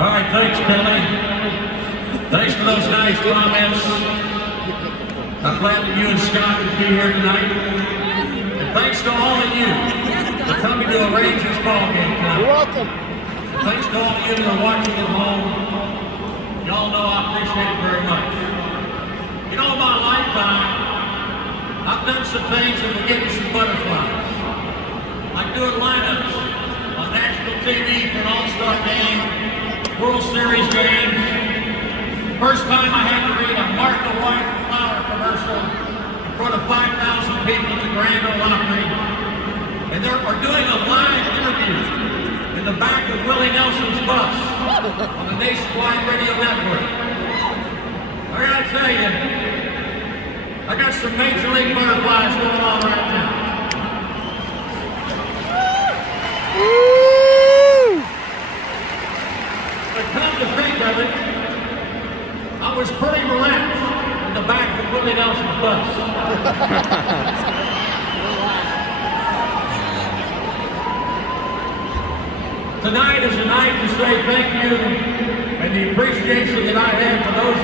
All right, thanks, Kelly. Thanks for those nice comments. I'm glad that you and Scott could be here tonight. And thanks to all of you for coming to a Rangers ball game tonight. You're welcome. Thanks to all of you that are watching at home. Y'all know I appreciate it very much. You know, in my lifetime, I've done some things that will give me some butterflies. Like doing lineups on national TV for an all-star game, World Series games. First time I had to read a Martha White flower commercial in front of 5,000 people at the Grand Ole Opry. And we're doing a live interview in the back of Willie Nelson's bus on the nationwide radio network. I gotta tell you, I got some major league butterflies going on right now. But come to think of it, I was pretty relaxed in the back of Willie Nelson's bus. Tonight is a night to say thank you and the appreciation that I have for those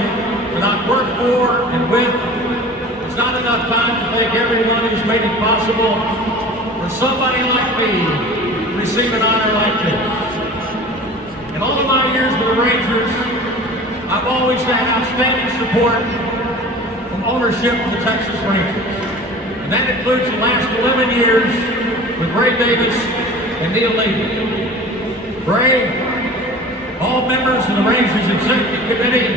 that I've worked for and with. It's not enough time to thank everyone who's made it possible for somebody like me to receive an honor like this. In all of my years with the Rangers, I've always had outstanding support from ownership of the Texas Rangers. And that includes the last 11 years with Ray Davis and Neil Levy. Ray, all members of the Rangers Executive Committee,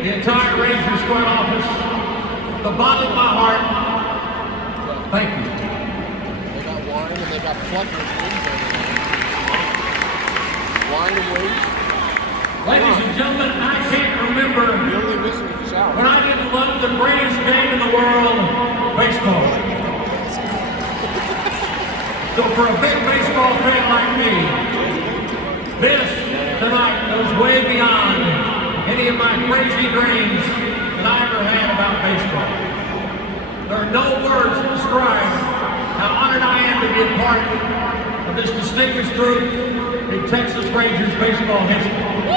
the entire Rangers front office, the bottom of my heart, thank you. They got wine and they got pluckers wings over there. Wine and wings. Ladies and gentlemen, I can't remember when I didn't love the greatest game in the world, baseball. So for a big baseball fan like me, this tonight goes way beyond any of my crazy dreams that I ever had about baseball. There are no words to describe how honored I am to be a part of this distinguished group in Texas Rangers baseball history.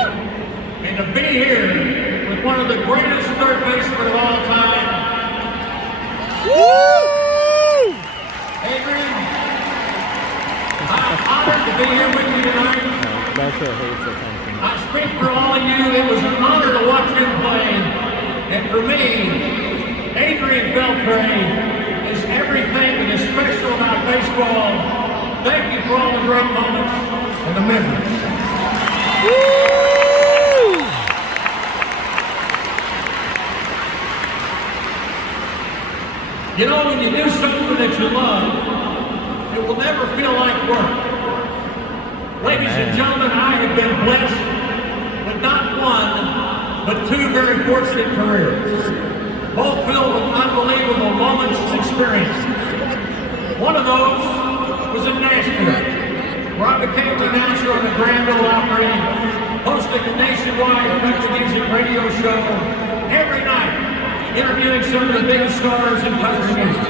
And to be here with one of the greatest third basemen of all time, Adrian, I'm honored to be here with you tonight. I speak for all of you. It was an honor to watch him play. And for me, Adrian Beltre is everything that is special about baseball. Thank you for all the great moments and the memories. You know, when you do something that you love, it will never feel like work. Ladies and gentlemen, I have been blessed with not one, but two very fortunate careers, both filled with unbelievable moments and experiences. One of those was in Nashville, where I became the announcer on the Grand Ole Opry, hosting a nationwide country music radio show every night, interviewing some of the biggest stars in country music.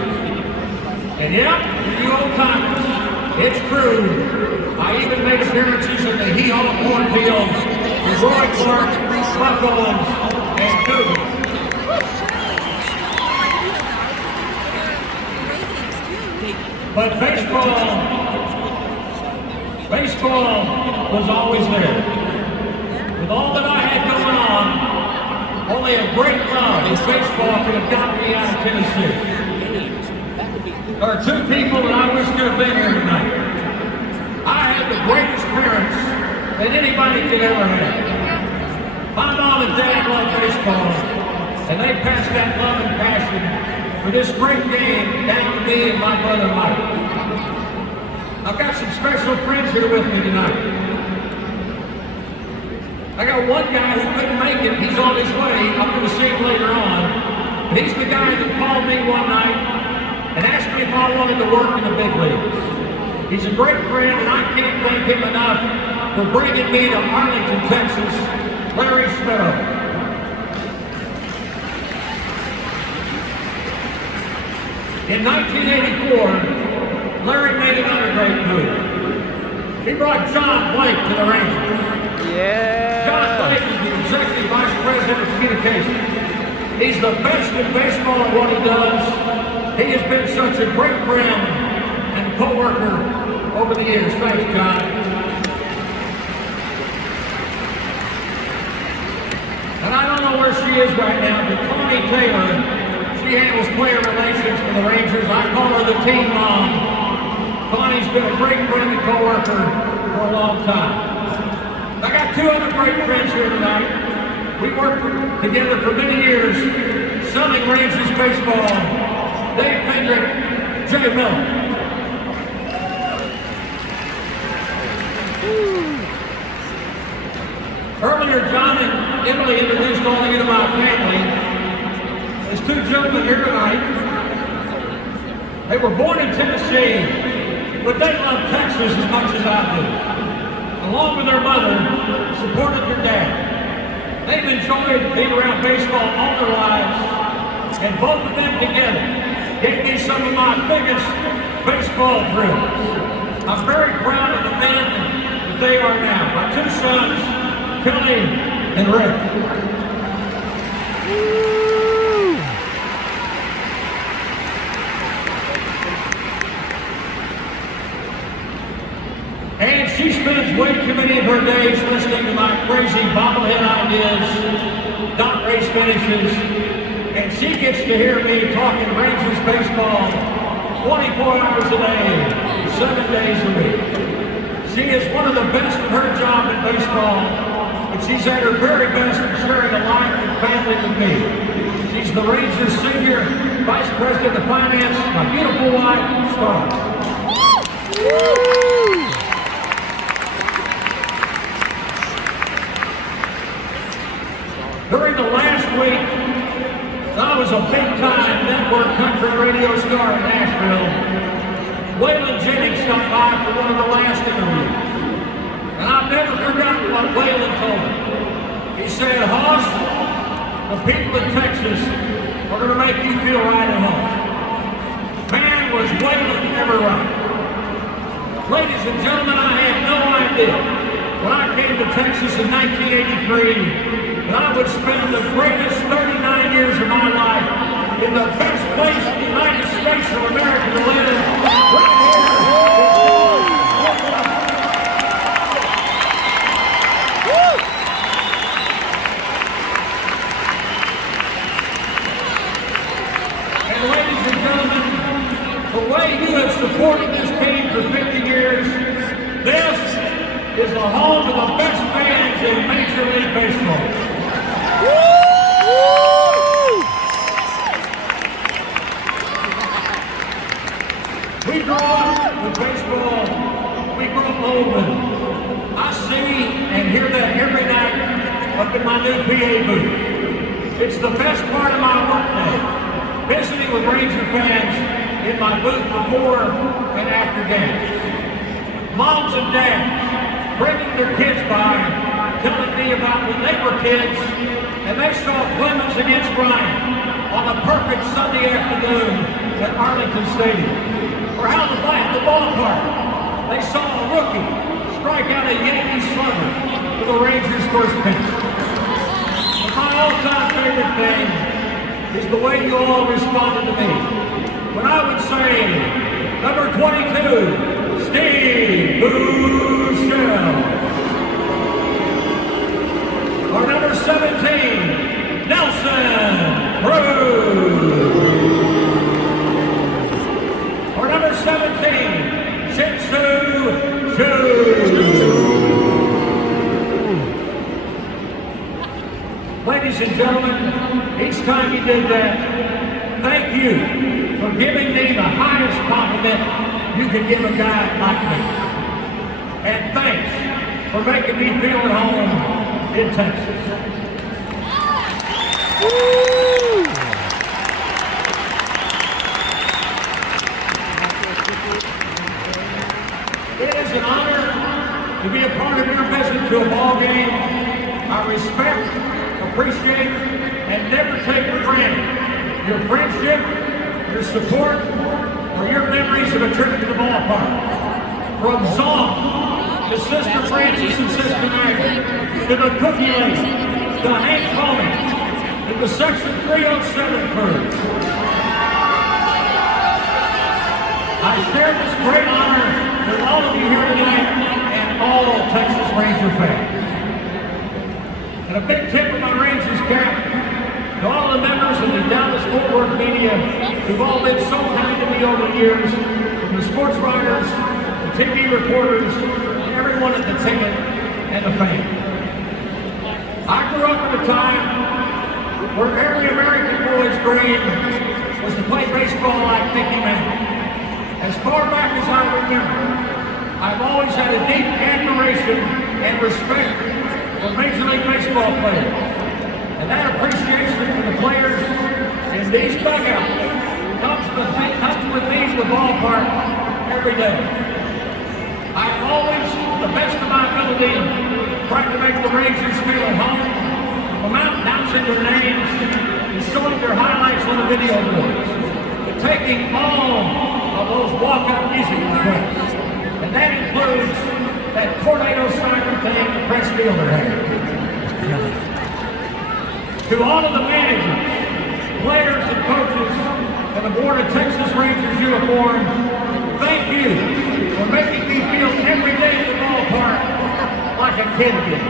And yep, you old timers, it's true. I even made appearances at the HOF cornfield with Roy Clark, Buck Owens, and Coogan. But baseball was always there. With all that I had going on, only a great love of baseball could have gotten me out of Tennessee. There are two people that I wish could have been here tonight. I had the greatest parents that anybody could ever have. My mom and dad loved baseball, and they passed that love and passion for this great game down to me and my brother Mike. I've got some special friends here with me tonight. I got one guy who couldn't make it. He's on his way. I'm going to see him later on. But he's the guy that called me one night and asked me if I wanted to work in the big leagues. He's a great friend, and I can't thank him enough for bringing me to Arlington, Texas, Larry Sparrow. In 1984, Larry made another great move. He brought John Blake to the Rangers. Yeah. John Blake is the Executive Vice President of Communications. He's the best in baseball at what he does. He has been such a great friend and co-worker over the years. Thanks, John. And I don't know where she is right now, but Connie Taylor, she handles player relations for the Rangers. I call her the team mom. Connie's been a great friend and co-worker for a long time. I got two other great friends here tonight. We worked together for many years selling Rangers baseball. Dave Fendrick, Jay Miller. Earlier, John and Emily introduced all of you to my family. There's two gentlemen here tonight. They were born in Tennessee, but they love Texas as much as I do. Along with their mother, supported their dad. They've enjoyed being around baseball all their lives, and both of them together gave me some of my biggest baseball thrills. I'm very proud of the men that they are now. My two sons, Kelly and Rick. And she spends way too many of her days listening to my crazy bobblehead ideas, dot race finishes, and she gets to hear me talking Rangers baseball 24 hours a day, 7 days a week. She is one of the best at her job in baseball, but she's at her very best in sharing a life and family with me. She's the Rangers Senior Vice President of Finance, my beautiful wife, Star. During the last week, I was a big-time network country radio star in Nashville. Waylon Jennings stopped by for one of the last interviews. And I've never forgotten what Waylon told me. He said, "Hoss, the people in Texas are going to make you feel right at home." Man, was Waylon ever right. Ladies and gentlemen, I had no idea when I came to Texas in 1983 that I would spend the greatest 39 years of my life in the best place in the United States of America to live, right here. And ladies and gentlemen, the way you have supported this team for 50 years, this is the home of the best fans in Major League Baseball. We grew up with baseball. We grew up old. I see and hear that every night up in my new PA booth. It's the best part of my workday, visiting with Ranger fans in my booth before and after games. Moms and dads bringing their kids by, telling me about when they were kids and they saw Clemens against Bryant on a perfect Sunday afternoon at Arlington Stadium. Or how at the ballpark, they saw a rookie strike out a Yankee slugger for the Rangers' first pitch. But my all-time favorite thing is the way you all responded to me. When I would say, number 22, Steve Buechele. Or number 17, Nelson Cruz. Or number 17, Shin-Soo Choo. Ladies and gentlemen, each time you did that, thank you for giving me the highest compliment you can give a guy like me. And thanks for making me feel at home in Texas. It is an honor to be a part of your visit to a ball game. I respect, appreciate, and never take for granted your friendship, your support, or your memories of a trip to the ballpark. From song to to Sister Francis and Sister Mary, to the Cookie Lady, to Hank Holmes, to the Section 307 crew. I share this great honor with all of you here tonight and all Texas Ranger fans. And a big tip of my Rangers cap to all the members of the Dallas-Fort Worth media who've all been so kind to me over the years, from the sports writers, the TV reporters, and everyone at the ticket and the fans. I grew up at a time where every American boy's dream was to play baseball like Mickey Mantle. As far back as I remember, I've always had a deep admiration and respect for Major League Baseball players. And that appreciation for the players in these dugouts comes with me to the ballpark every day. I've always, to the best of my ability, tried to make the Rangers feel at home, from announcing their names and showing their highlights on the video boards, to taking all of those walk-up music requests. And that includes that tornado siren thing the press fielder had. To all of the managers, players, and coaches that have worn a Texas Rangers uniform, thank you for making me feel every day in the ballpark like a kid again.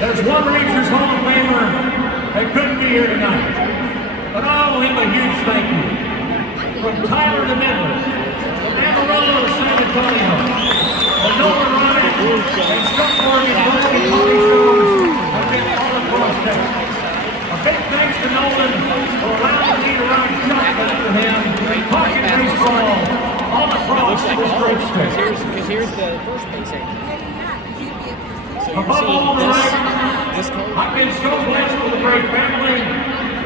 There's one Rangers Hall of Famer that couldn't be here tonight, but I owe him a huge thank you. From Tyler to Midland, from Amarillo to San Antonio, from Nolan Ryan and Chuck Morgan, Tony shows have been all across Texas. A big thanks to Nolan for allowing me to ride shotgun for him, talking baseball all across this great state. Because here's the first base area. So you're Above all the seeing ranks, this code. I've been so blessed with a great family,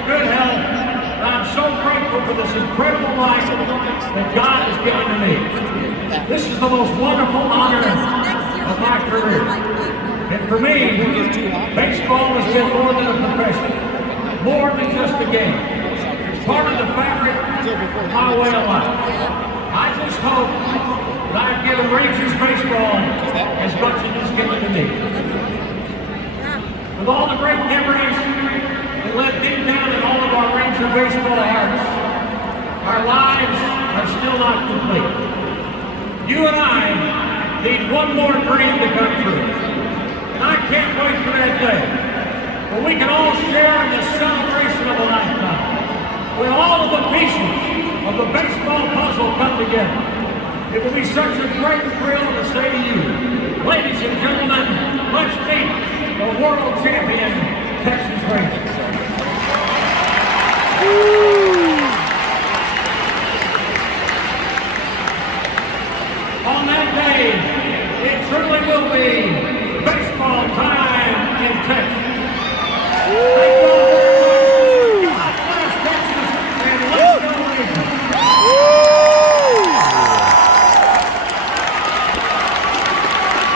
good health, and I'm so grateful for this incredible life that God has given to me. This is the most wonderful honor of my career. And for me, baseball has been more than a profession, more than just a game. It's part of the fabric of my way of life. I just hope that I've given Rangers baseball as much as it's given to me. With all the great memories that live deep down in all of our Ranger baseball hearts, our lives are still not complete. You and I need one more dream to come true. And I can't wait for that day when we can all share in the celebration of a lifetime, when all of the pieces of the baseball puzzle come together. It will be such a great thrill to say to you, ladies and gentlemen, let's meet the world champion.